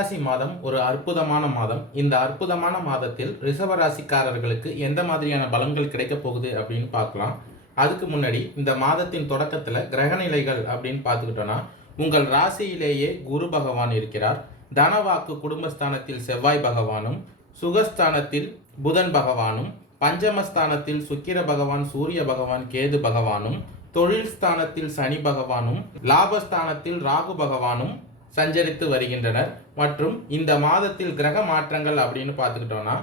புரட்டாசி மாதம் ஒரு அற்புதமான மாதம். இந்த அற்புதமான மாதத்தில் ரிஷப ராசிக்காரர்களுக்கு எந்த மாதிரியான பலன்கள் கிடைக்கப் போகுது அப்படின்னு பார்க்கலாம். அதுக்கு முன்னாடி இந்த மாதத்தின் தொடக்கத்தில் கிரகநிலைகள் அப்படின்னு பார்த்துக்கிட்டோன்னா, உங்கள் ராசியிலேயே குரு பகவான் இருக்கிறார். தனவாக்கு குடும்பஸ்தானத்தில் செவ்வாய் பகவானும், சுகஸ்தானத்தில் புதன் பகவானும், பஞ்சமஸ்தானத்தில் சுக்கிர பகவான், சூரிய பகவான், கேது பகவானும், தொழில் ஸ்தானத்தில் சனி பகவானும், லாபஸ்தானத்தில் ராகு பகவானும் சஞ்சரித்து வருகின்றனர். மற்றும் இந்த மாதத்தில் கிரக மாற்றங்கள் அப்படின்னு பார்த்துக்கிட்டோம்னா,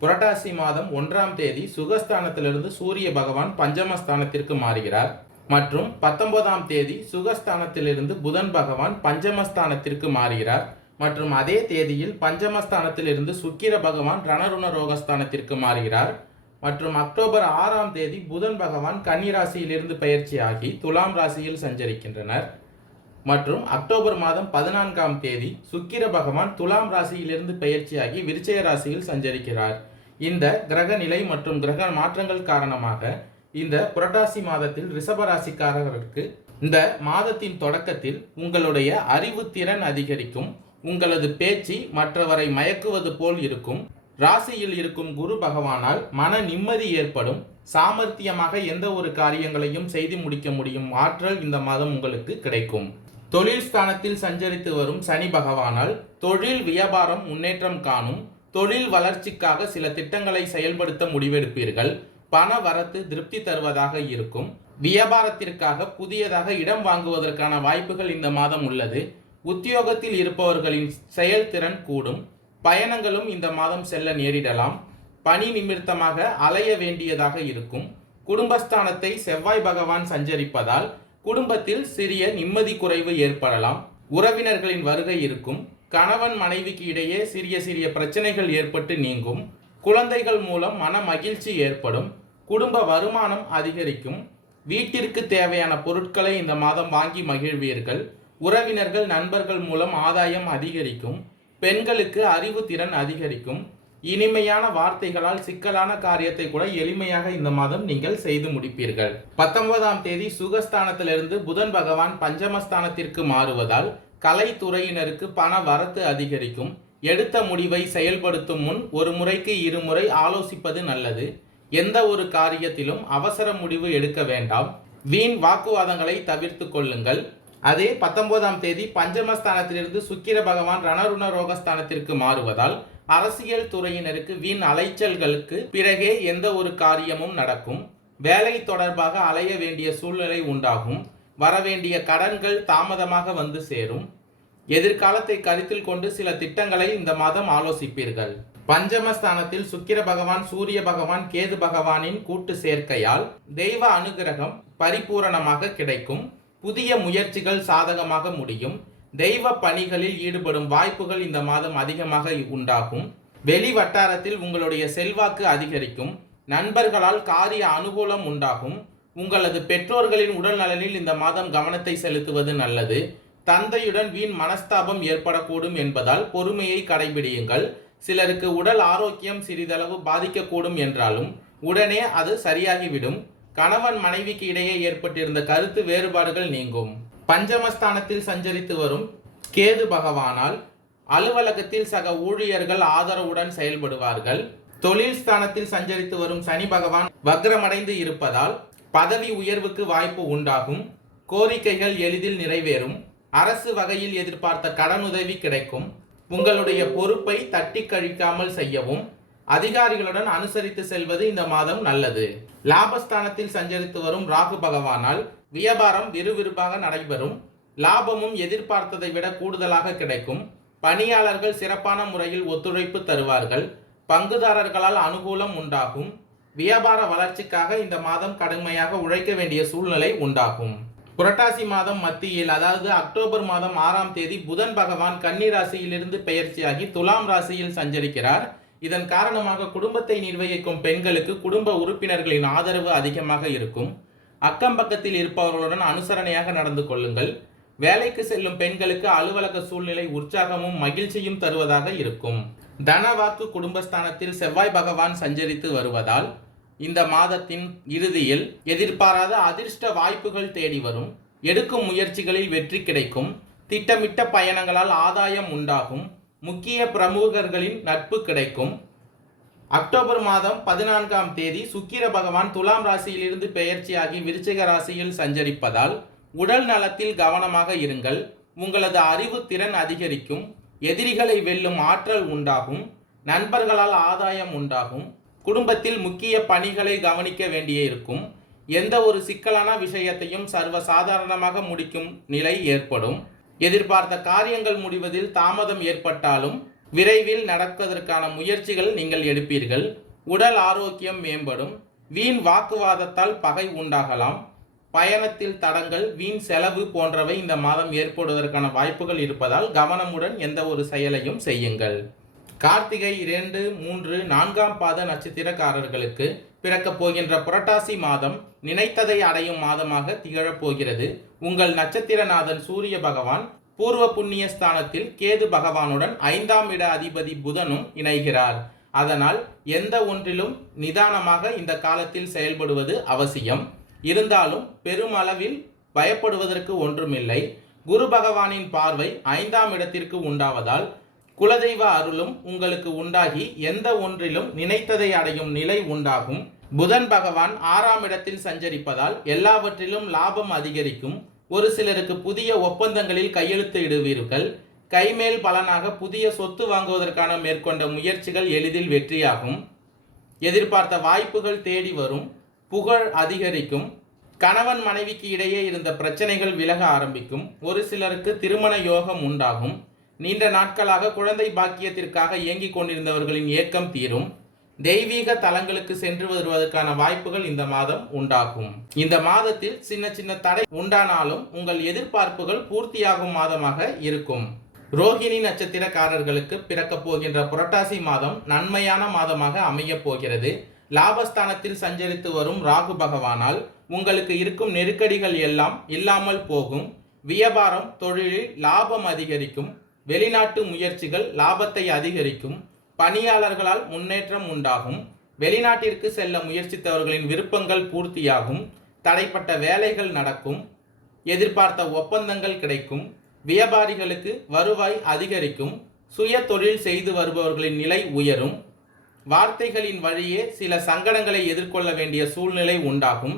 புரட்டாசி மாதம் 1ஆம் தேதி சுகஸ்தானத்திலிருந்து சூரிய பகவான் பஞ்சமஸ்தானத்திற்கு மாறுகிறார். மற்றும் 19ஆம் தேதி சுகஸ்தானத்திலிருந்து புதன் பகவான் பஞ்சமஸ்தானத்திற்கு மாறுகிறார். மற்றும் அதே தேதியில் பஞ்சமஸ்தானத்திலிருந்து சுக்கிர பகவான் ரணருண ரோகஸ்தானத்திற்கு மாறுகிறார். மற்றும் அக்டோபர் 6ஆம் தேதி புதன் பகவான் கன்னி ராசியிலிருந்து பயிற்சியாகி துலாம் ராசியில் சஞ்சரிக்கின்றனர். மற்றும் அக்டோபர் மாதம் 14ஆம் தேதி சுக்கிர பகவான் துலாம் ராசியிலிருந்து பயிற்சியாகி விருச்சிக ராசியில் சஞ்சரிக்கிறார். இந்த கிரக நிலை மற்றும் கிரக மாற்றங்கள் காரணமாக இந்த புரட்டாசி மாதத்தில் ரிஷப ராசிக்காரர்களுக்கு இந்த மாதத்தின் தொடக்கத்தில் உங்களுடைய அறிவுத்திறன் அதிகரிக்கும். உங்களது பேச்சு மற்றவரை மயக்குவது போல் இருக்கும். ராசியில் இருக்கும் குரு பகவானால் மன நிம்மதி ஏற்படும். சாமர்த்தியமாக எந்த ஒரு காரியங்களையும் செய்து முடிக்க முடியும் ஆற்றல் இந்த மாதம் உங்களுக்கு கிடைக்கும். தொழில் ஸ்தானத்தில் சஞ்சரித்து வரும் சனி பகவானால் தொழில் வியாபாரம் முன்னேற்றம் காணும். தொழில் வளர்ச்சிக்காக சில திட்டங்களை செயல்படுத்த முடிவெடுப்பீர்கள். பண வரத்து திருப்தி தருவதாக இருக்கும். வியாபாரத்திற்காக புதியதாக இடம் வாங்குவதற்கான வாய்ப்புகள் இந்த மாதம் உள்ளது. உத்தியோகத்தில் இருப்பவர்களின் செயல்திறன் கூடும். பயணங்களும் இந்த மாதம் செல்ல நேரிடலாம். பணி நிமித்தமாக அலைய வேண்டியதாக இருக்கும். குடும்பஸ்தானத்தை செவ்வாய் பகவான் சஞ்சரிப்பதால் குடும்பத்தில் சிறிய நிம்மதி குறைவு ஏற்படலாம். உறவினர்களின் வருகை இருக்கும். கணவன் மனைவிக்கு இடையே சிறிய சிறிய பிரச்சனைகள் ஏற்பட்டு நீங்கும். குழந்தைகள் மூலம் மன மகிழ்ச்சி ஏற்படும். குடும்ப வருமானம் அதிகரிக்கும். வீட்டிற்கு தேவையான பொருட்களை இந்த மாதம் வாங்கி மகிழ்வீர்கள். உறவினர்கள் நண்பர்கள் மூலம் ஆதாயம் அதிகரிக்கும். பெண்களுக்கு அறிவு திறன் அதிகரிக்கும். இனிமையான வார்த்தைகளால் சிக்கலான காரியத்தை கூட எளிமையாக இந்த மாதம் நீங்கள் செய்து முடிப்பீர்கள். 19ஆம் தேதி சுகஸ்தானத்திலிருந்து புதன் பகவான் பஞ்சமஸ்தானத்திற்கு மாறுவதால் கலைத்துறையினருக்கு பண வரத்து அதிகரிக்கும். எடுத்த முடிவை செயல்படுத்தும் முன் ஒரு முறைக்கு இருமுறை ஆலோசிப்பது நல்லது. எந்த ஒரு காரியத்திலும் அவசர முடிவு எடுக்க வேண்டாம். வீண் வாக்குவாதங்களை தவிர்த்து கொள்ளுங்கள். அதே 19ஆம் தேதி பஞ்சமஸ்தானத்திலிருந்து சுக்கிர பகவான் ரணருண ரோகஸ்தானத்திற்கு மாறுவதால் அரசியல் துறையினருக்கு வீண் அலைச்சல்களுக்கு பிறகே எந்த ஒரு காரியமும் நடக்கும். வேலை தொடர்பாக அலைய வேண்டிய சூழ்நிலை உண்டாகும். வரவேண்டிய கடன்கள் தாமதமாக வந்து சேரும். எதிர்காலத்தை கருத்தில் கொண்டு சில திட்டங்களை இந்த மாதம் ஆலோசிப்பீர்கள். பஞ்சமஸ்தானத்தில் சுக்கிர பகவான், சூரிய பகவான், கேது பகவானின் கூட்டு சேர்க்கையால் தெய்வ அனுகிரகம் பரிபூரணமாக கிடைக்கும். புதிய முயற்சிகள் சாதகமாக முடியும். தெய்வ பணிகளில் ஈடுபடும் வாய்ப்புகள் இந்த மாதம் அதிகமாக உண்டாகும். வெளி வட்டாரத்தில் உங்களுடைய செல்வாக்கு அதிகரிக்கும். நண்பர்களால் காரிய அனுகூலம் உண்டாகும். உங்களது பெற்றோர்களின் உடல் நலனில் இந்த மாதம் கவனத்தை செலுத்துவது நல்லது. தந்தையுடன் வீண் மனஸ்தாபம் ஏற்படக்கூடும் என்பதால் பொறுமையை கடைபிடியுங்கள். சிலருக்கு உடல் ஆரோக்கியம் சிறிதளவு பாதிக்கக்கூடும் என்றாலும் உடனே அது சரியாகிவிடும். கணவன் மனைவிக்கு இடையே ஏற்பட்டிருந்த கருத்து வேறுபாடுகள் நீங்கும். பஞ்சமஸ்தானத்தில் சஞ்சரித்து வரும் கேது பகவானால் அலுவலகத்தில் சக ஊழியர்கள் ஆதரவுடன் செயல்படுவார்கள். தொழில் ஸ்தானத்தில் சஞ்சரித்து வரும் சனி பகவான் வக்ரமடைந்து இருப்பதால் பதவி உயர்வுக்கு வாய்ப்பு உண்டாகும். கோரிக்கைகள் எளிதில் நிறைவேறும். அரசு வகையில் எதிர்பார்த்த கடனுதவி கிடைக்கும். உங்களுடைய பொறுப்பை தட்டி கழிக்காமல் செய்யவும். அதிகாரிகளுடன் அனுசரித்து செல்வது இந்த மாதம் நல்லது. லாபஸ்தானத்தில் சஞ்சரித்து வரும் ராகு பகவானால் வியாபாரம் விறுவிறுப்பாக நடைபெறும். லாபமும் எதிர்பார்த்ததை விட கூடுதலாக கிடைக்கும். பணியாளர்கள் சிறப்பான முறையில் ஒத்துழைப்பு தருவார்கள். பங்குதாரர்களால் அனுகூலம் உண்டாகும். வியாபார வளர்ச்சிக்காக இந்த மாதம் கடுமையாக உழைக்க வேண்டிய சூழ்நிலை உண்டாகும். புரட்டாசி மாதம் மத்தியில், அதாவது அக்டோபர் மாதம் 6ஆம் தேதி புதன் பகவான் கன்னி ராசியிலிருந்து பெயர்ச்சியாகி துலாம் ராசியில் சஞ்சரிக்கிறார். இதன் காரணமாக குடும்பத்தை நிர்வகிக்கும் பெண்களுக்கு குடும்ப உறுப்பினர்களின் ஆதரவு அதிகமாக இருக்கும். அக்கம் பக்கத்தில் இருப்பவர்களுடன் அனுசரணையாக நடந்து கொள்ளுங்கள். வேலைக்கு செல்லும் பெண்களுக்கு அலுவலக சூழ்நிலை உற்சாகமும் மகிழ்ச்சியும் தருவதாக இருக்கும். தனவாக்கு குடும்பஸ்தானத்தில் செவ்வாய் பகவான் சஞ்சரித்து வருவதால் இந்த மாதத்தின் இறுதியில் எதிர்பாராத அதிர்ஷ்ட வாய்ப்புகள் தேடி வரும். எடுக்கும் முயற்சிகளில் வெற்றி கிடைக்கும். திட்டமிட்ட பயணங்களால் ஆதாயம் உண்டாகும். முக்கிய பிரமுகர்களின் நட்பு கிடைக்கும். அக்டோபர் மாதம் 14ஆம் தேதி சுக்கிர பகவான் துலாம் ராசியிலிருந்து பெயர்ச்சியாகி விருச்சிக ராசியில் சஞ்சரிப்பதால் உடல் நலத்தில் கவனமாக இருங்கள். உங்களது அறிவு திறன் அதிகரிக்கும். எதிரிகளை வெல்லும் ஆற்றல் உண்டாகும். நண்பர்களால் ஆதாயம் உண்டாகும். குடும்பத்தில் முக்கிய பணிகளை கவனிக்க வேண்டியே இருக்கும். எந்த ஒரு சிக்கலான விஷயத்தையும் சர்வசாதாரணமாக முடிக்கும் நிலை ஏற்படும். எதிர்பார்த்த காரியங்கள் முடிவதில் தாமதம் ஏற்பட்டாலும் விரைவில் நடப்பதற்கான முயற்சிகள் நீங்கள் எடுப்பீர்கள். உடல் ஆரோக்கியம் மேம்படும். வீண் வாக்குவாதத்தால் பகை உண்டாகலாம். பயணத்தில் தடங்கள், வீண் செலவு போன்றவை இந்த மாதம் ஏற்படுவதற்கான வாய்ப்புகள் இருப்பதால் கவனமுடன் எந்த ஒரு செயலையும் செய்யுங்கள். கார்த்திகை 2, 3, 4ஆம் பாத நட்சத்திரக்காரர்களுக்கு பிறக்கப் போகின்ற புரட்டாசி மாதம் நினைத்ததை அடையும் மாதமாக திகழப் போகிறது. உங்கள் நட்சத்திரநாதன் சூரிய பகவான் பூர்வ புண்ணிய ஸ்தானத்தில் கேது பகவானுடன் 5ஆம் இட அதிபதி புதனும் இணைகிறார். அதனால் எந்த ஒன்றிலும் நிதானமாக இந்த காலத்தில் செயல்படுவது அவசியம். இருந்தாலும் பெருமளவில் பயப்படுவதற்கு ஒன்றுமில்லை. குரு பகவானின் பார்வை 5ஆம் இடத்திற்கு உண்டாவதால் குலதெய்வ அருளும் உங்களுக்கு உண்டாகி எந்த ஒன்றிலும் நினைத்ததை அடையும் நிலை உண்டாகும். புதன் பகவான் 6ஆம் இடத்தில் சஞ்சரிப்பதால் எல்லாவற்றிலும் லாபம் அதிகரிக்கும். ஒரு சிலருக்கு புதிய ஒப்பந்தங்களில் கையெழுத்து இடுவீர்கள். கைமேல் பலனாக புதிய சொத்து வாங்குவதற்கான மேற்கொண்ட முயற்சிகள் எளிதில் வெற்றியாகும். எதிர்பார்த்த வாய்ப்புகள் தேடி வரும். புகழ் அதிகரிக்கும். கணவன் மனைவிக்கு இடையே இருந்த பிரச்சனைகள் விலக ஆரம்பிக்கும். ஒரு சிலருக்கு திருமண யோகம் உண்டாகும். நீண்ட நாட்களாக குழந்தை பாக்கியத்திற்காக இயங்கிக் கொண்டிருந்தவர்களின் ஏக்கம் தீரும். தெய்வீக தலங்களுக்கு சென்று வருவதற்கான வாய்ப்புகள் இந்த மாதம் உண்டாகும். இந்த மாதத்தில் சின்ன சின்ன தடை உண்டானாலும் உங்கள் எதிர்பார்ப்புகள் பூர்த்தியாகும் மாதமாக இருக்கும். ரோகிணி நட்சத்திரக்காரர்களுக்கு பிறக்கப் போகின்ற புரட்டாசி மாதம் நன்மையான மாதமாக அமையப் போகிறது. லாபஸ்தானத்தில் சஞ்சரித்து வரும் ராகு பகவானால் உங்களுக்கு இருக்கும் நெருக்கடிகள் எல்லாம் இல்லாமல் போகும். வியாபாரம், தொழிலில் லாபம் அதிகரிக்கும். வெளிநாட்டு முயற்சிகள் லாபத்தை அதிகரிக்கும். பணியாளர்களால் முன்னேற்றம் உண்டாகும். வெளிநாட்டிற்கு செல்ல முயற்சித்தவர்களின் விருப்பங்கள் பூர்த்தியாகும். தடைப்பட்ட வேலைகள் நடக்கும். எதிர்பார்த்த ஒப்பந்தங்கள் கிடைக்கும். வியாபாரிகளுக்கு வருவாய் அதிகரிக்கும். சுய தொழில் செய்து வருபவர்களின் நிலை உயரும். வார்த்தைகளின் வழியே சில சங்கடங்களை எதிர்கொள்ள வேண்டிய சூழ்நிலை உண்டாகும்.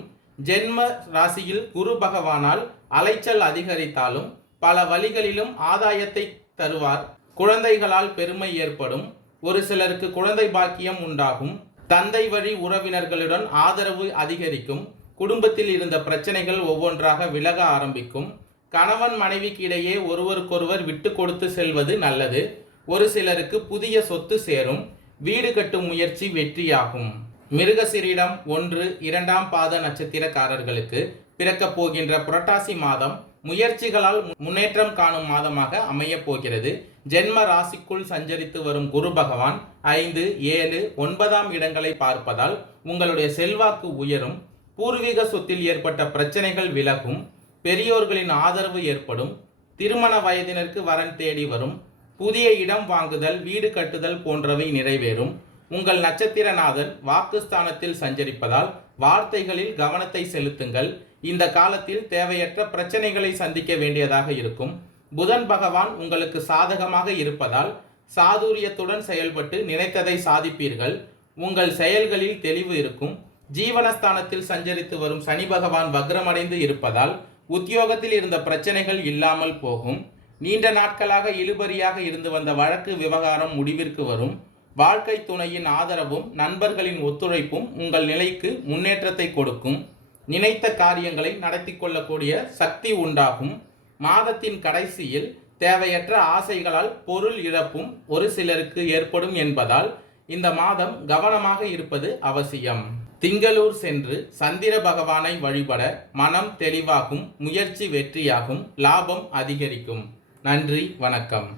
ஜென்ம ராசியில் குரு பகவானால் அலைச்சல் அதிகரித்தாலும் பல வழிகளிலும் ஆதாயத்தை தருவார். குழந்தைகளால் பெருமை ஏற்படும். ஒரு சிலருக்கு குழந்தை பாக்கியம் உண்டாகும். தந்தை வழி உறவினர்களுடன் ஆதரவு அதிகரிக்கும். குடும்பத்தில் இருந்த பிரச்சனைகள் ஒவ்வொன்றாக விலக ஆரம்பிக்கும். கணவன் மனைவிக்கு இடையே ஒருவருக்கொருவர் விட்டு கொடுத்து செல்வது நல்லது. ஒரு சிலருக்கு புதிய சொத்து சேரும். வீடு கட்டும் முயற்சி வெற்றியாகும். மிருகசீரிடம் 1, 2ஆம் பாத நட்சத்திரக்காரர்களுக்கு பிறக்கப் போகின்ற புரட்டாசி மாதம் முயற்சிகளால் முன்னேற்றம் காணும் மாதமாக அமையப் போகிறது. ஜென்ம ராசிக்குள் சஞ்சரித்து வரும் குரு பகவான் 5, 7, 9ஆம் இடங்களை பார்ப்பதால் உங்களுடைய செல்வாக்கு உயரும். பூர்வீக சொத்தில் ஏற்பட்ட பிரச்சனைகள் விலகும். பெரியோர்களின் ஆதரவு ஏற்படும். திருமண வயதினருக்கு வரன் தேடி வரும். புதிய இடம் வாங்குதல், வீடு கட்டுதல் போன்றவை நிறைவேறும். உங்கள் நட்சத்திரநாதன் வாக்குஸ்தானத்தில் சஞ்சரிப்பதால் வார்த்தைகளில் கவனத்தை செலுத்துங்கள். இந்த காலத்தில் தேவையற்ற பிரச்சனைகளை சந்திக்க வேண்டியதாக இருக்கும். புதன் பகவான் உங்களுக்கு சாதகமாக இருப்பதால் சாதுரியத்துடன் செயல்பட்டு நினைத்ததை சாதிப்பீர்கள். உங்கள் செயல்களில் தெளிவு இருக்கும். ஜீவனஸ்தானத்தில் சஞ்சரித்து வரும் சனி பகவான் வக்ரமடைந்து இருப்பதால் உத்தியோகத்தில் இருந்த பிரச்சனைகள் இல்லாமல் போகும். நீண்ட நாட்களாக இழுபறியாக இருந்து வந்த வழக்கு விவகாரம் முடிவிற்கு வரும். வாழ்க்கை துணையின் ஆதரவும் நண்பர்களின் ஒத்துழைப்பும் உங்கள் நிலைக்கு முன்னேற்றத்தை கொடுக்கும். நினைத்த காரியங்களை நடத்தி கொள்ளக்கூடிய சக்தி உண்டாகும். மாதத்தின் கடைசியில் தேவையற்ற ஆசைகளால் பொருள் இழப்பும் ஒரு சிலருக்கு ஏற்படும் என்பதால் இந்த மாதம் கவனமாக இருப்பது அவசியம். திங்களூர் சென்று சந்திர பகவானை வழிபட மனம் தெளிவாகும். முயற்சி வெற்றியாகும். லாபம் அதிகரிக்கும். நன்றி, வணக்கம்.